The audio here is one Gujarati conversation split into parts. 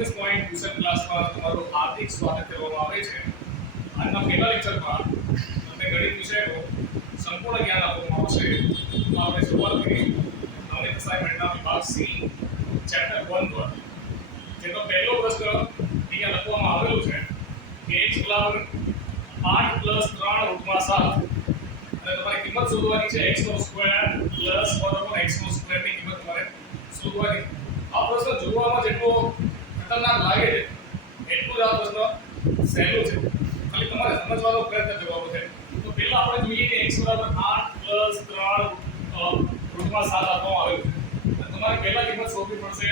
19 પોઈન્ટ ટ્યુશન ક્લાસમાં તમારું હાર્દિક સ્વાગત કરવામાં આવે છે. આજના પહેલા લેક્ચરમાં તમને ગણિત વિષયનો સંપૂર્ણ જ્ઞાન આપવામાં આવશે. તો આપણે શરૂઆત કરીશું ગણિત અસાઇનમેન્ટના વિભાગ સી ચેપ્ટર 1 પર. જેનો પહેલો પ્રશ્ન અહીંયા લખવામાં આવેલો છે કે x બરાબર 8 + 3 રૂટમાં 7 અને તમારી કિંમત શોધવાની છે x નો સ્ક્વેર + 1 x નો સ્ક્વેર ની કિંમત તમારે શોધવાની. આ પ્રશ્ન જોવામાં જેટલો ખતરનાક લાગે છે એટલું જ આ પ્રશ્ન સહેલો છે. ખાલી તમારે સમજવાનો પ્રયત્ન કરવાનો છે. તો પહેલા આપણે જોઈએ કે x બરાબર 8 + 3 રૂટમાં 7 આપવામાં આવ્યું છે. તો તમારે પહેલા કિંમત શોધવી પડશે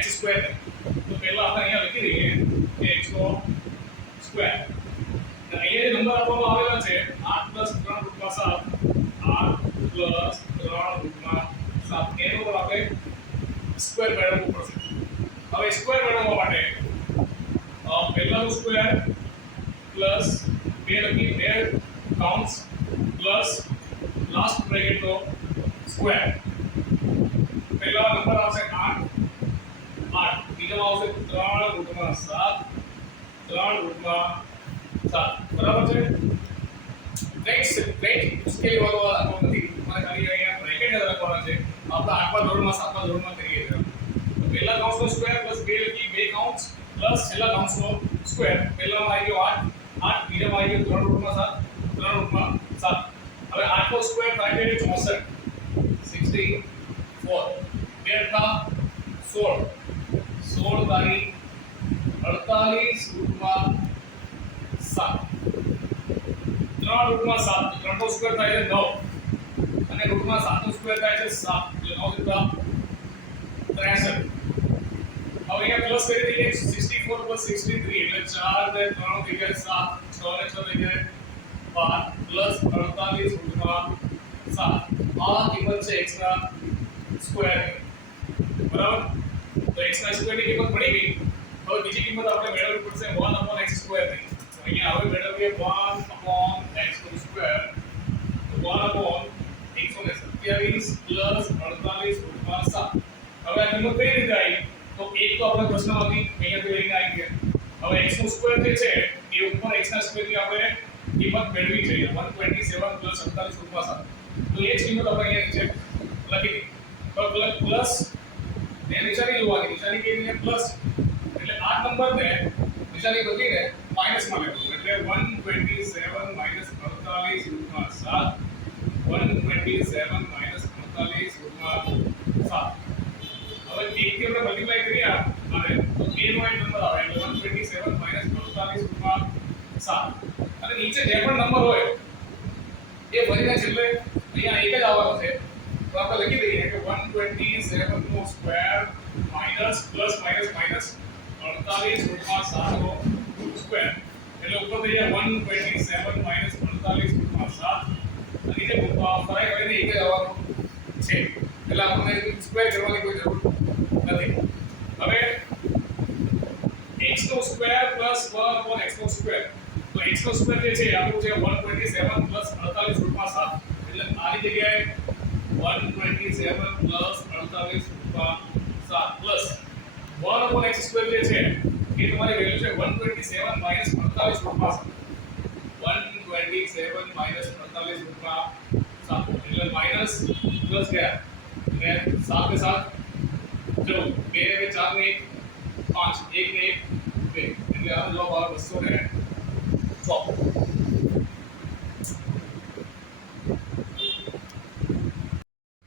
x સ્ક્વેર. તો પહેલા આપણે અહીંયા લખી દઈએ કે x નો સ્ક્વેર. તો અહીંયા જે નંબર આપવામાં આવેલા છે 8 + 3 રૂટમાં 7 8 + 3 રૂટમાં 7 એનો પર આપણે સ્ક્વેર મેળવવું પડશે. હવે સ્ક્વેર મેળવવા માટે પહેલાનું સ્ક્વેર પ્લસ 2 લખી 2 કાઉન્ટ્સ પ્લસ લાસ્ટ બ્રેકેટનો સ્ક્વેર. પહેલા નંબર આવશે 8 બીજામાં આવશે 3 રૂટમાં 7 3 રૂટમાં 7 બરાબર છે. બ્રેકેટ મુશ્કેલી વાળો આખો નથી. તમારે ખાલી અહીંયા બ્રેકેટ જ રાખવાના છે. આપણે 8મા ધોરણમાં 7મા ધોરણમાં કરીએ છીએ. પહેલા કાઉન્ટ્સનો સ્ક્વેર પ્લસ 2 લખી 2 કાઉન્ટ્સ પ્લસ છેલ્લા કાઉન્ટ્સનો સ્ક્વેર. પહેલામાં આવી ગયો 8 બીજામાં આવી ગયો 3 રૂટમાં 7 3 રૂટમાં 7. હવે 8 નો સ્ક્વેર થાય છે 64 64 2 16 તારીખ 48 રૂટમાં 7 3 રૂટમાં 7 3 નો સ્ક્વેર થાય છે 9 અને રૂટમાં 7 નો સ્ક્વેર થાય છે 7 એટલે 9 63. હવે અહીંયા પ્લસ કરી દઈએ 64 + 63 એટલે 4 ને 3 થઈ ગયા 7 6 ને 6 થઈ ગયા 12 પ્લસ 48 રૂટમાં 7. આ કિંમત છે x ના સ્ક્વેર. બરાબર. તો x ના સ્ક્વેર ની કિંમત મળી ગઈ. હવે બીજી કિંમત આપણે મેળવવી પડશે 1/x સ્ક્વેર ની. તો અહીંયા હવે મેળવીએ 1/x સ્ક્વેર. તો 1/127 + 48 રૂટમાં 7. હવે આ કિંમત કઈ રીતે આવી? તો એક તો આપણે પ્રશ્નમાંથી અહીંયાથી લઈને આવી ગયા. હવે x નો સ્ક્વેર જે છે એ ઉપર x ના સ્ક્વેર ની આપણે કિંમત મેળવી છે 127 + 48 રૂટમાં 7. તો એ જ કિંમત આપણે અહીંયા નીચે લખી દીધી. તો પ્લસ ને નિશાની જોવાની. નિશાની કેવી છે પ્લસ એટલે આ નંબરને નિશાની બદલીને માઈનસમાં લેવું. એટલે 127 - 48 રૂટમાં 7 127 - 48 રૂટમાં 7. હવે 1 થી આપણે મલ્ટીપ્લાય કરીએ અને તો a નો એક નંબર આવે એટલે 127 - 48 રૂટમાં 7. અને નીચે જે પણ નંબર હોય એ ભરીને છેલ્લે અહીંયા એક જ આવવાનો છે. તો આપણે લખી દઈએ કે 127 નો square minus plus minus minus 48 રૂટમાં 7 નો સ્ક્વેર એટલે ઉપર થઈ જાય 127 - 48 રૂટમાં 7. અને જે ફરાઈ કરીને એક જ આવવાનો છે એટલે આપણે સ્ક્વેર કરવાની કોઈ જરૂર નથી. હવે x નો સ્ક્વેર પ્લસ 1/x નો સ્ક્વેર. તો x નો સ્ક્વેર જે છે આપણું છે 127 + 48 રૂટમાં 7 એટલે આની જગ્યાએ 127 + 48 રૂટમાં 7 પ્લસ 1/x સ્ક્વેર જે છે એ તમારી વેલ્યુ છે 127 - 48 રૂટમાં 7 127 - 48 રૂટમાં 7 એટલે માઈનસ પ્લસ ગયા અને 7 ને 7 ચલો 2 ને 4 ને 1 5 1 ને 1 2 એટલે આ જવાબ આવે 206.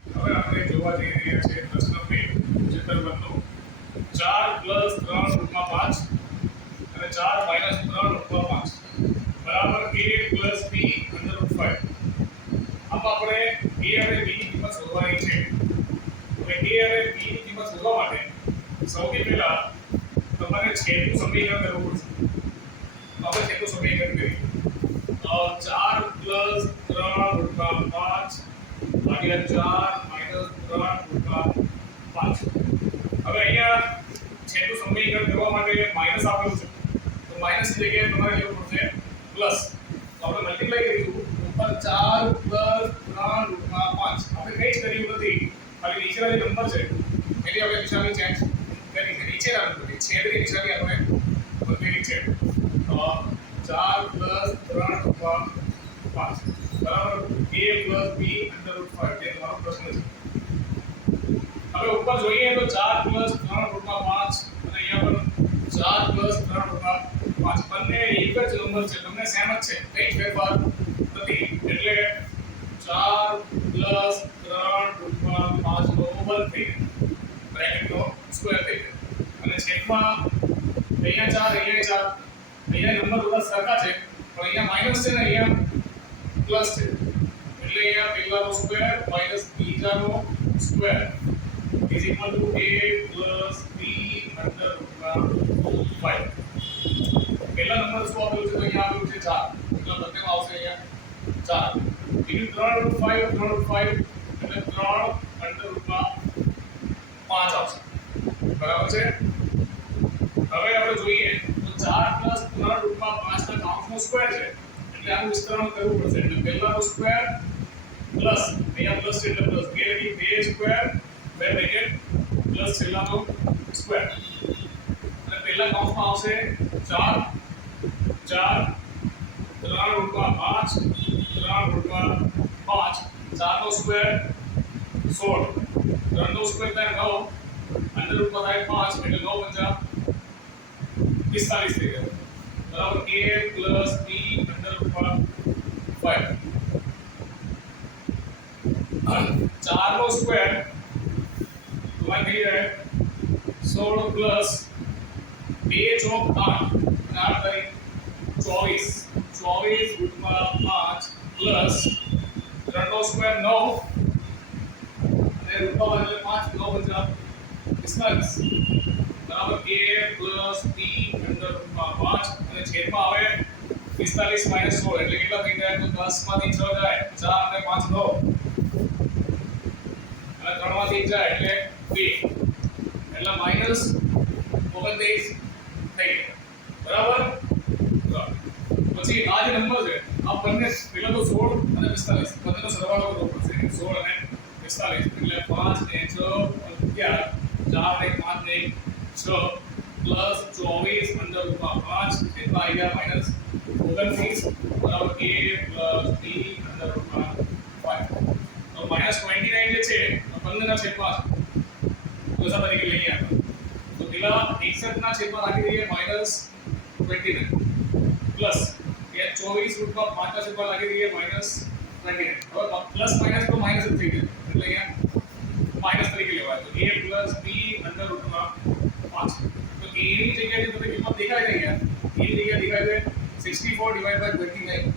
હવે આપણે જોવા જઈ રહ્યા છીએ પ્રશ્ન 2 ચેપ્ટર 1 નો 4 + 3 રૂટમાં 5 અને 4 - 3 રૂટમાં 5 બરાબર a + b √5. આમાં આપણે a અને b ની કિંમત શોધવાની છે. હવે a અને b ની કિંમત શોધવા માટે સૌથી પહેલા તમારે છેદનું સમીકરણ કરવું પડશે. તો આપણે છેદનું સમીકરણ કરીએ. 4 + 3 રૂટમાં 5 ભાગ્યા 4 - 3 રૂટમાં 5. હવે અહીંયા છેદનું સમીકરણ કરવા માટે માઈનસ આપેલું છે. તો માઈનસ ની જગ્યાએ તમારે લેવું પડશે પ્લસ. તો આપણે મલ્ટીપ્લાય કરીશું ઉપર 4 + 3 રૂટમાં 5. આપણે કંઈ જ કર્યું નથી. ખાલી નીચેના જે નંબર છે એની આપણે નિશાની ચેન્જ કરી છે. નીચેના નંબર છેદની નિશાની આપણે બદલેલી છે 4 + 3 / 5 બરાબર a + b √5 તે તમારો પ્રશ્ન છે. હવે ઉપર જોઈએ તો 4 + 3 / 5 અને અહીંયા પણ 4 + 3 / 5 બંને એક જ નંબર છે, બંને સેમ જ છે, કઈ ફેરફાર નથી. એટલે 4 + 3 / 5 નો વર્ગ થઈ ગયો, બ્રેકેટનો સ્ક્વેર થઈ ગયો અને છેદમાં અહીંયા 4 અહીંયા 4, અહીંયા નંબર બધા સરખા છે પણ અહીંયા માઈનસ છે ને અહીંયા પ્લસ છે એટલે અહીંયા પહેલાનો સ્ક્વેર માઈનસ બીજાનો square is equal to a plus b under root 5. પહેલા નંબર શું આપ્યું છે તો અહીંયા આપ્યું છે 4 એટલે બંનેમાં આવશે અહીંયા 4 બીજું 3 √5 એટલે 3 under root 5 આવશે, બરાબર છે. હવે આપણે જોઈએ તો 4 + 3 √ 5 ના કાઉન્ટનો સ્ક્વેર છે એટલે આનું વિસ્તરણ કરવું પડશે. એટલે પહેલાનો સ્ક્વેર પ્લસ અહીંયા પ્લસ છે એટલે પ્લસ 2 સ્ક્વેર 2 બ્રેકેટ પ્લસ છેલ્લાનો સ્ક્વેર અને પહેલા કાઉન્ટમાં આવશે 4 3 √ 5 4 નો સ્ક્વેર 16 3 નો સ્ક્વેર થાય 9 અંદર રૂટ થાય 5 એટલે 9 × 45 થઈ ગયો, બરાબર. a + b અંદર રૂટ 5 4 નો સ્ક્વેર તમારે થઈ જાય 16 + 2 ચોક 8 અને 8 તારીખ 24 √ 5 પ્લસ 3 નો સ્ક્વેર 9 અને રૂટમાં એટલે 5 9 × 45 બરાબર. a + b અંદર રૂટમાં 5 અને છેદમાં આવે 45 - 16 એટલે કેટલા થઈ જાય તો 10 માંથી 6 જાય 4 અને 5 9 અને 3 માંથી 1 જાય એટલે 2 એટલે -29 થઈ ગયો, બરાબર. પછી આ જે નંબર છે આ બંને પેલા તો 16 અને 45 બંનેનો સરવાળો કરવો પડશે. 16 અને 45 એટલે 5 ને 6 11 4 ને 5 ને 6 પ્લસ 24 અંદર રૂટમાં 5 એટલા આવી ગયા -29 બરાબર. a + b અંદર રૂટમાં 5 તો -29 જે છે બંનેના છેદમાં ઓછા તરીકે લઈએ આપણે તો પેલા 61 ના છેદમાં રાખી દઈએ -29 પ્લસ એ 24 રૂટમાં 5 ના છેદમાં રાખી દઈએ -29 હવે પ્લસ માઈનસ તો માઈનસ જ થઈ ગયું એટલે અહીંયા માઈનસ તરીકે લેવાય તો a + b અંદર રૂટમાં 5 તો a ની જગ્યાએ તમને કિંમત દેખાય છે અહીંયા a ની જગ્યાએ દેખાય છે 64 / 29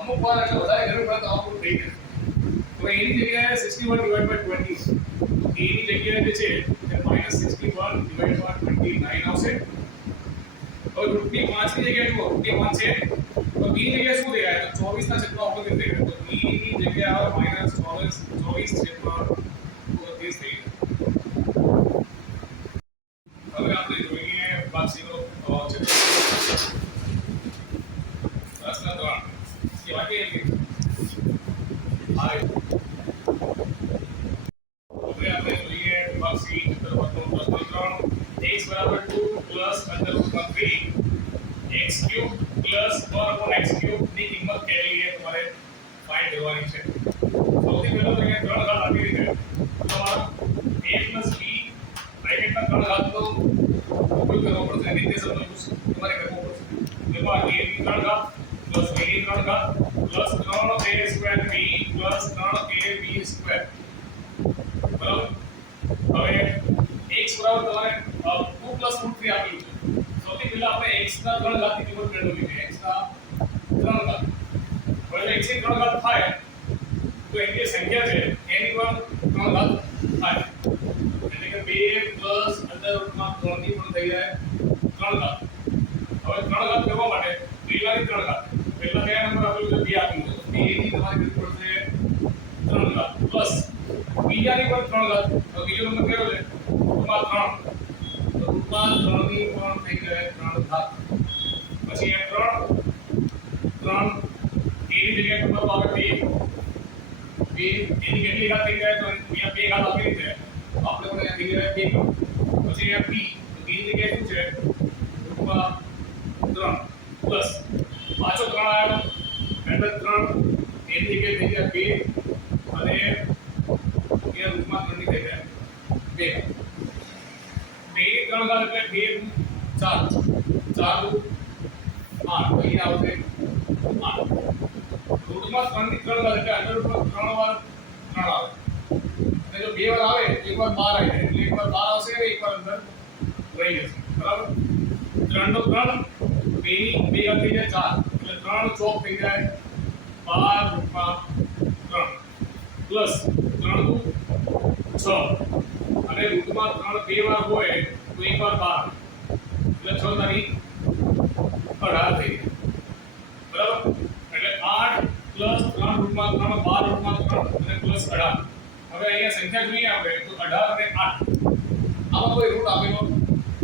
અમુક વાર એટલે વધારે જરૂર પડે તો આવું થઈ જશે. તો એની જગ્યાએ 61 / 20 તો એની જગ્યાએ જે છે તે -61 / 29 આવશે. હવે રૂટની 5 ની જગ્યાએ જુઓ રૂટની 5 છે તો b ની જગ્યાએ શું દેખાય તો 24 ના છેદમાં 29 દેખાય તો b ની જગ્યાએ આવે -24 છેદમાં 29 થઈ ગયું. હવે આપણે જોઈએ બાકીનો છે પ્રશ્ન 3 કે વાક્ય કે હવે આપણે જોઈએ બાકી ચતુર્ભુજનો પ્રશ્ન 3 x = 2 + √3 x³ + x³ ની કિંમત કેટલી છે તમારે ફાઇન્ડ કરવાની છે. સૌથી પહેલા તો અહીંયા 3 ઘાત આપી છે તમારો a + b બ્રેકેટમાં 3 ઘાતનો ઉપયોગ કરવો પડશે, નિર્દેશકનો યુઝ તમારે કરવો પડશે. એમાં a ની 3 ઘાત + b ની 3 ઘાત + 3a² b + 3ab², બરાબર. હવે x બરાબર તમારે 2 + √3 આપેલું છે. સૌથી પહેલા આપણે x ના 3 ઘાતની કિંમત મેળવવી છે. x ના 3 ઘાત હવે x ની 3 ઘાત થાય તો એની જે સંખ્યા છે એની પણ 3 ઘાત થાય એટલે કે 2 + √3 ની પણ થઈ જાય 3 ઘાત. હવે 3 ઘાત કરવા માટે પહેલાની 3 ઘાત પહેલા કયા નંબર આપેલું છે 2 આપેલું છે 2 ની તમારે કરવી પડશે 3 ઘાત પ્લસ બીજાની પણ 3 ઘાત તો બીજો નંબર કયો છે રૂટમાં 3 તો રૂટમાં 3 ની પણ થઈ જાય 3 ઘાત. પછી એ 3 એની જગ્યાએ નંબર આવે 2 બે એની કેટલી ઘાત થઈ જાય તો અહીંયા બે ઘાત આપેલી છે આપણે પણ અહીંયા થઈ જાય બે ઘાત પછી અહીંયા p તો b ની જગ્યાએ શું છે રૂટમાં 3 પ્લસ પાછો 3 આવ્યો એટલે 3 એની જગ્યાએ થઈ જાય 2 અને અહીંયા રૂટમાં 3 ની થઈ જાય 2 3 ઘાત એટલે 2 4 4 8 અહીંયા આવશે 8 રૂટમાં 3 ની 3 ઘાત એટલે અંડર રૂટમાં 3 વાર 3 આવે અને જો 2 વાર આવે એક વાર 12 આવી જાય એટલે એક વાર 12 આવશે અને એક વાર અંદર રહી જશે બરાબર 3 નો 3 2 ની 2 ઘાત થઈ જાય 4 એટલે 3 ચોક થઈ જાય 12 રૂટમાં 3 પ્લસ 3 નું 6 અને રૂટમાં 3 બે વાર હોય તો એક વાર 12 એટલે 6 તારી 18 થઈ ગઈ બરાબર એટલે 8 પ્લસ 3 રૂટમાં 3 12 રૂટમાં 3 અને પ્લસ 18 હવે અહીંયા સંખ્યા જોઈએ આપણે તો 18 અને 8 આમાં કોઈ રૂટ આપેલો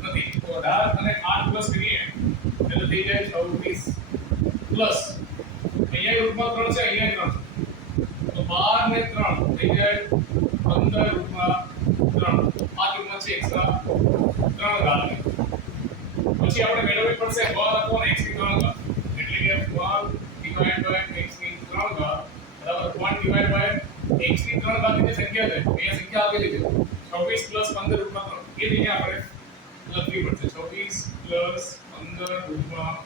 નથી તો 18 અને 8 પ્લસ કરીએ એટલે થઈ જાય 26 પ્લસ અહીંયા રૂટમાં 3 છે અહીંયા 3 તો 12 ને 3 થઈ જાય 15 રૂટમાં 3 આ કિંમત છે એક્સ્ટ્રા 3 ઘાત પછી આપણે મેળવવી પડશે 1 x ની 3 ઘાત એટલે કે 1 ડિવાઇડ બાય x ની 3 ઘાત બરાબર 1 ડિવાઇડ બાય x ની 3 ઘાત ની સંખ્યા છે એ સંખ્યા આપેલી છે 26 પ્લસ 15 રૂટમાં 3 એ રીતે આપણે લખવી પડશે 26 પ્લસ 15 રૂટમાં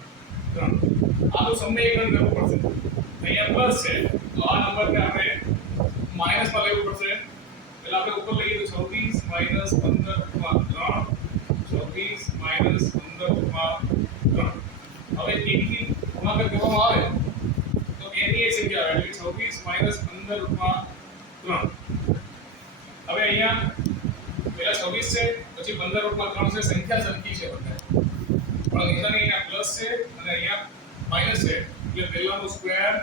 3 આ તો સમીકરણ કરવું પડશે અહીંયા પ્લસ છે તો આ નંબરને આપણે માઈનસ માં લેવું પડશે એટલે આપણે ઉપર લઈએ તો 26 માઈનસ 15 રૂટમાં 3 26 માઈનસ 15 રૂટમાં 3 હવે એકથી ગુણાકાર કરવામાં આવે તો એની એક સંખ્યા આવે એટલે 26 માઈનસ 15 રૂટમાં 3 હવે અહીંયા પહેલા 26 છે પછી 15 રૂટમાં 3 છે સંખ્યા સરખી છે બધા પણ નિશાની અહીંયા પ્લસ છે અને અહીંયા માઈનસ છે એટલે પહેલાનો સ્ક્વેર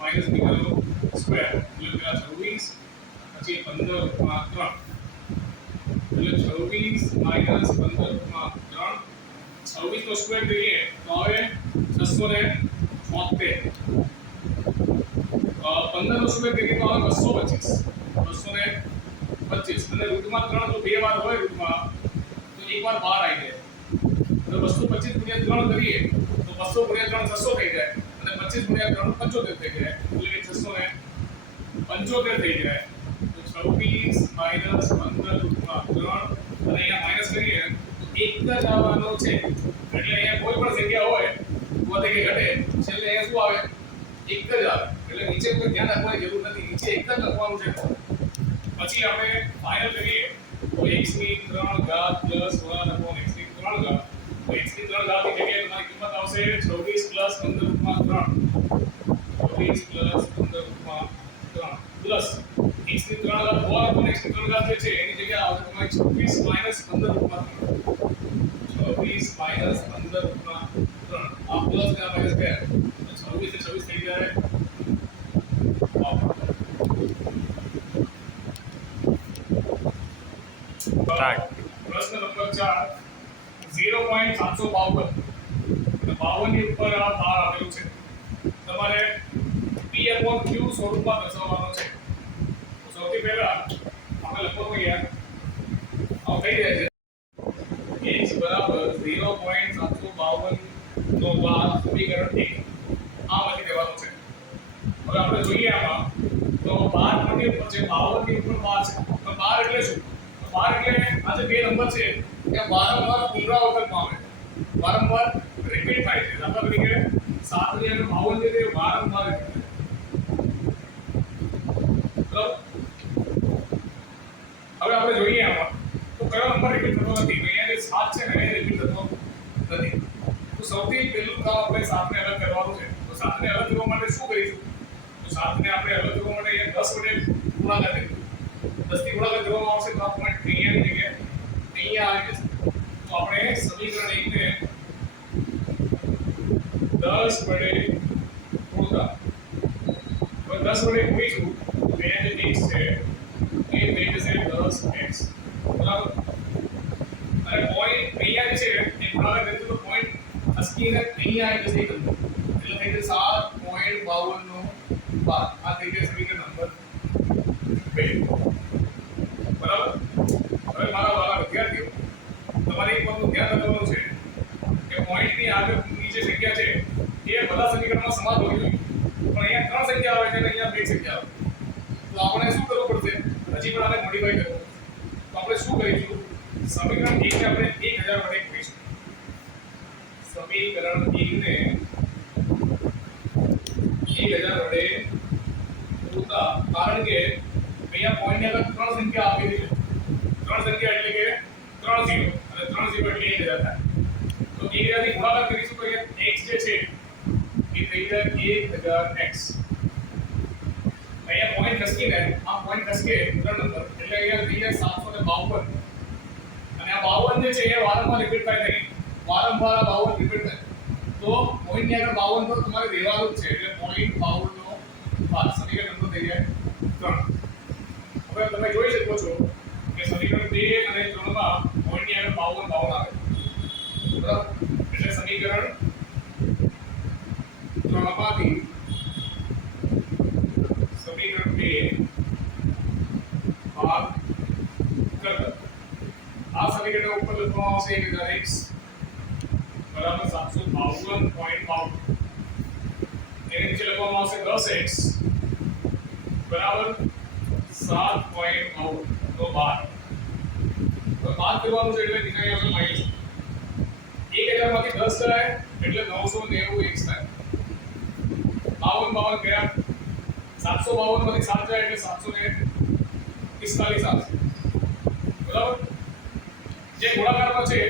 માઈનસ બીજાનો સ્ક્વેર એટલે પહેલા 26 પછી 15 રૂટમાં 3 એટલે 26 માઈનસ 15 રૂટમાં 3 26 નો સ્ક્વેર કરીએ તો આવે 673 15 નો સ્ક્વેર કરીએ તો આવે 225 અને રૂટમાં 3 જો બે વાર હોય રૂટમાં તો એક વાર 12 આવી જાય તો 225 ગુણ્યા 3 કરીએ તો 200 ગુણ્યા 3 600 થઈ જાય અને 25 ગુણ્યા 3 75 થઈ જાય એટલે કે 675 થઈ જાય તો 26 માઈનસ 15 રૂટમાં 3 અને અહીંયા માઈનસ કરીએ તો એક જ આવવાનો છે એટલે અહીંયા કોઈ પણ જગ્યા હોય વધે કે ઘટે છેલ્લે અહીંયા શું આવે એક જ આવે એટલે નીચે કોઈ ધ્યાન રાખવાની જરૂર નથી નીચે એક જ લખવાનું છે પછી આપણે ફાઇનલ કરીએ તો x ની 3 ઘાત પ્લસ 1 x ની 3 ઘાત તો x ની 3 ઘાત ની જગ્યાએ તમારી કિંમત આવશે 26 પ્લસ 15 રૂટમાં 3 26 પ્લસ 15 રૂટમાં 3 પ્લસ x ની 3 ઘાત 1 x ની 3 ઘાત જે છે એની જગ્યાએ આવશે તમારી 26 માઈનસ 15 રૂટમાં 3 26 માઈનસ 15 રૂટમાં 3 આ પ્લસ ને આ માઈનસ બે 26 ને 26 થઈ જાય પ્રશ્ન નંબર 4 0.752 52 ની ઉપર આ ભાર આપેલું છે તમારે p/q સ્વરૂપમાં દર્શાવવાનો છે તો સૌથી પહેલા આપણે લખો તો યાર આ થઈ જાય છે h બરાબર 0.752 નો ભાર સમીકરણ 1 આ લખી દેવાનું છે હવે આપણે જોઈએ આમાં તો 12 ની ઉપર છે 52 ની ઉપર 12 છે તો 12 એટલે શું 12 એટલે આ જે બે નંબર છે એ વારંવાર પુનરાવર્તન પામે વારંવાર રિપીટ થાય છે દાખલા તરીકે 7 ની અને 52 જે છે વારંવાર તો હવે આપણે જોઈએ આમાં તો કયો નંબર રિપીટ થતો નથી તો અહીંયા જે 7 છે ને એ રિપીટ થતો નથી તો સૌથી પહેલું કામ આપણે 7 ને અલગ કરવાનું છે તો 7 ને અલગ કરવા માટે શું કરીશું તો 7 ને આપણે અલગ કરવા માટે અહીંયા 10 વડે ગુણાકાર કરીશું 10 થી ગુણાકાર કરવામાં આવશે તો આ પોઈન્ટ અહીંયાની જગ્યાએ અહીંયા આવી જશે તો આપણે સમીકરણ 1 ને 10 વડે ગુણતા હવે 10 વડે ગુણીશું તો અહીંયા જે x છે એ થઈ જશે 10x બરાબર અને પોઈન્ટ અહીંયા જે છે એ ગુણાકાર કરીશું તો પોઈન્ટ અસ્કીને અહીંયા આવી જશે એક અંદર એટલે થઈ જશે 7.52 નો 12 આ થઈ જશે સમીકરણ નંબર 2 2 બરાબર. હવે મારા વાલા વિદ્યાર્થીઓ, તમારે એક વાતનું ધ્યાન રાખવાનું છે કે પોઈન્ટની આગળની જે સંખ્યા છે એ બધા સમીકરણમાં સમાન હોવી જોઈએ. પણ અહીંયા 3 સંખ્યા આવે છે અને અહીંયા 2 સંખ્યા આવે. તો આપણે શું કરવું પડશે? હજી પણ આપણે મોડિફાઈ કરવું. તો આપણે શું કરીશું? સમીકરણ 1 ને આપણે 1000 વડે કરીશું. સમીકરણ 1 ને 1000 વડે પૂરતા, કારણ કે અહીંયા પોઈન્ટની આગળ 3 સંખ્યા આપેલી છે. 3 સંખ્યા એટલે કે 3 0 અને 3 0 એટલે 1000 થાય. તો 1000 થી ગુણાકાર કરીશું તો અહીંયા x જે છે એ થઈ જાય 1000x. અહીંયા પોઈન્ટ ખસકીને આ પોઈન્ટ ખસકે 3 નંબર એટલે અહીંયા થઈ જાય 752. અને આ 52 જે છે એ વારંવાર રિપીટ થાય નહીં. વારંવાર આ 52 રિપીટ થાય તો પોઈન્ટની આગળ 52 તો તમારે દેવાનું જ છે. એટલે પોઈન્ટ 52 નો પાસ સમીકરણ નંબર થઈ જાય 3. હવે તમે જોઈ શકો છો કે સમીકરણ 2 અને 3 માં પોઈન્ટની આગળ 52 આવે. બરાબર. એટલે સમીકરણ 3 માંથી સમીકરણ 2 ભાગ કરતા આ સમીકરણ ઉપર લખવામાં આવશે 1000x બરાબર 752.52. એની નીચે લખવામાં આવશે 10x બરાબર 7.52 નો બાદ. તો બાદ કરવાનું છે એટલે નિકાય આવશે માઈનસ. 1000 માંથી 10 જાય એટલે 990x થાય. 52 ગયા 752 માંથી 7 જાય એટલે 745 આવશે. બરાબર. જે ગુણાકારમાં છે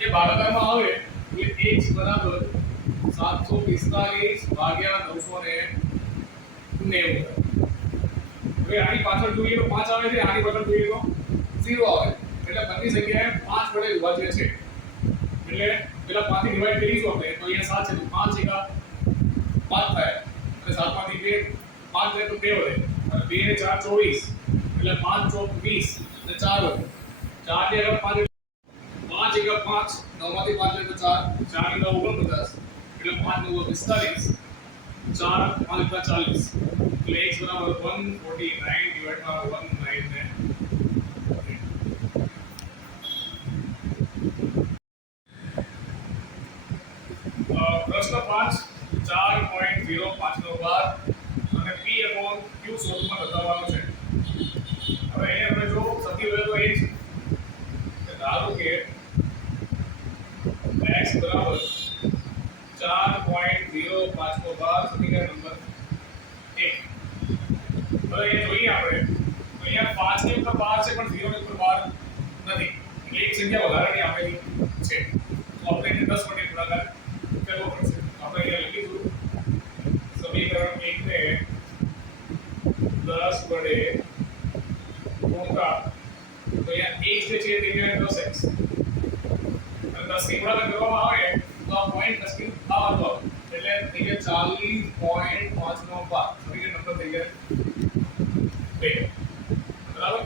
એ ભાગાકારમાં આવે એટલે x બરાબર 745 ભાગ્યા 990. હવે આની પાછળ જોઈએ તો 5 આવે છે, આની પાછળ જોઈએ તો 0 આવે. એટલે બંને જગ્યાએ 5 વડે વિભાજ્ય છે. એટલે પેલા 5 થી ડિવાઈડ કરીશું આપણે તો અહીંયા 7 છે તો 5 એકા 5 થાય. અને 7 માંથી 2 5 જાય તો 2 વડે. અને 2 ને 4 24 એટલે 5 ચોક 20 અને 4 વડે. 4 ની આગળ 5 5 એકા 5 9 માંથી 5 જાય તો 4 4 ને 9 49 એટલે 5 9 45 4 5 એકા 40 એટલે x બરાબર 149 ડિવાઇડ બાય 19 ને પ્રશ્ન 5 4.05 નો બાદ અને p upon q સ્વરૂપમાં બતાવવાનું છે. હવે અહીંયા આપણે જો સૌથી પહેલા તો એ છે કે ધારો કે x બરાબર 4.05 નો બાદ સમીકરણ નંબર 1. હવે એ જોઈએ આપણે તો અહીંયા 5 ની ઉપર 12 છે પણ 0 ની ઉપર 12 નથી. એટલે એક સંખ્યા વધારાની આપેલી છે. તો આપણે એને 10 વડે ગુણાકાર કરવો પડશે. આપણે અહીંયા લખીશું સમીકરણ 1 ને 10 વડે ગુણાકાર તો અહીંયા x જે છે તે 10x અને 10 થી ગુણાકાર કરવામાં આવે તો આ પોઈન્ટ 10 થી આવતો એટલે થઈ જાય 40.5 નો બાદ સમીકરણ નંબર થઈ જાય 2. બરાબર.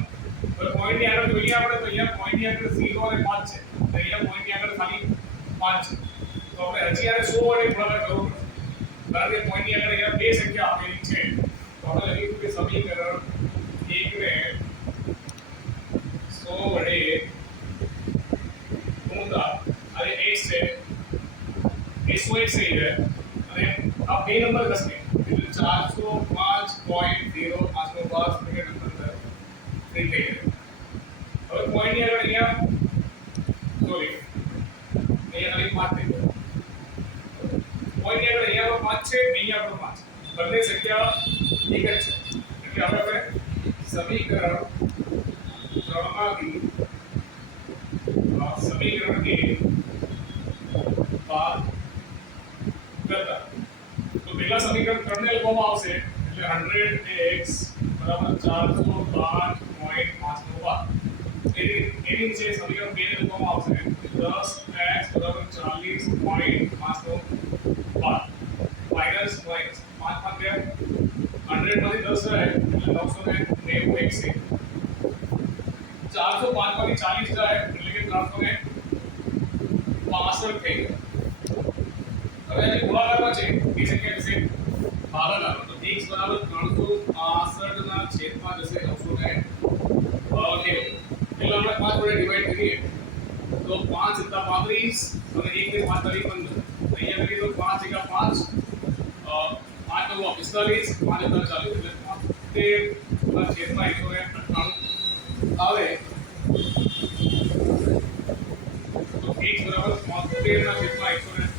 હવે પોઈન્ટ ની આગળ જોઈએ આપણે તો અહીંયા પોઈન્ટ ની આગળ 0 અને 5 છે. તો અહીંયા પોઈન્ટ ની આગળ ખાલી 5 છે. તો આપણે હજી આને 100 વડે ગુણાકાર કરવો પડશે. કારણ કે પોઈન્ટ ની આગળ અહીંયા 2 સંખ્યા આપેલી છે. તો આપણે લખીશું કે સમીકરણ 1 ને 100 વડે ગુણતા અને x છે એ 100x થઈ જાય અને આ બે નંબર થશે એટલે 405.05 નો બાદ સમીકરણ નંબર 3 થઈ જાય. હવે પોઈન્ટ ની આગળ અહીંયા સોરી અહીંયા ખાલી 5 થઈ જાય. પોઈન્ટ ની આગળ અહીંયા પણ 5 છે, અહીંયા પણ 5. બંને સંખ્યા એક જ છે. એટલે હવે આપણે સમીકરણ 3 માંથી સમીકરણ 1 બાદ કરતા તો પહેલા સમીકરણ 3 ને લખવામાં આવશે એટલે 100x બરાબર 405.5 નો બાદ. એની નીચે સમીકરણ 2 ને લખવામાં આવશે 10x બરાબર 40.5 નો બાદ માઈનસ 5 5 100 માંથી 10 જાય એટલે 990x છે. 405 માંથી 40 જાય એટલે કે 365 થઈ ગયો. હવે જે ગુણાકારમાં છે એ સંખ્યા વિશે ભાગાકાર આવે તો x બરાબર 365 ના છેદમાં જશે 990. એટલે આપણે 5 વડે ડિવાઈડ કરીએ તો 5 + 35 અને 1 ને 5 કરી 15. અહીંયા કરીએ તો 5 × 5 5 × 45 5 × 40 એટલે 75 ના છેદમાં 198 આવે તો x બરાબર 73 ના છેદમાં 198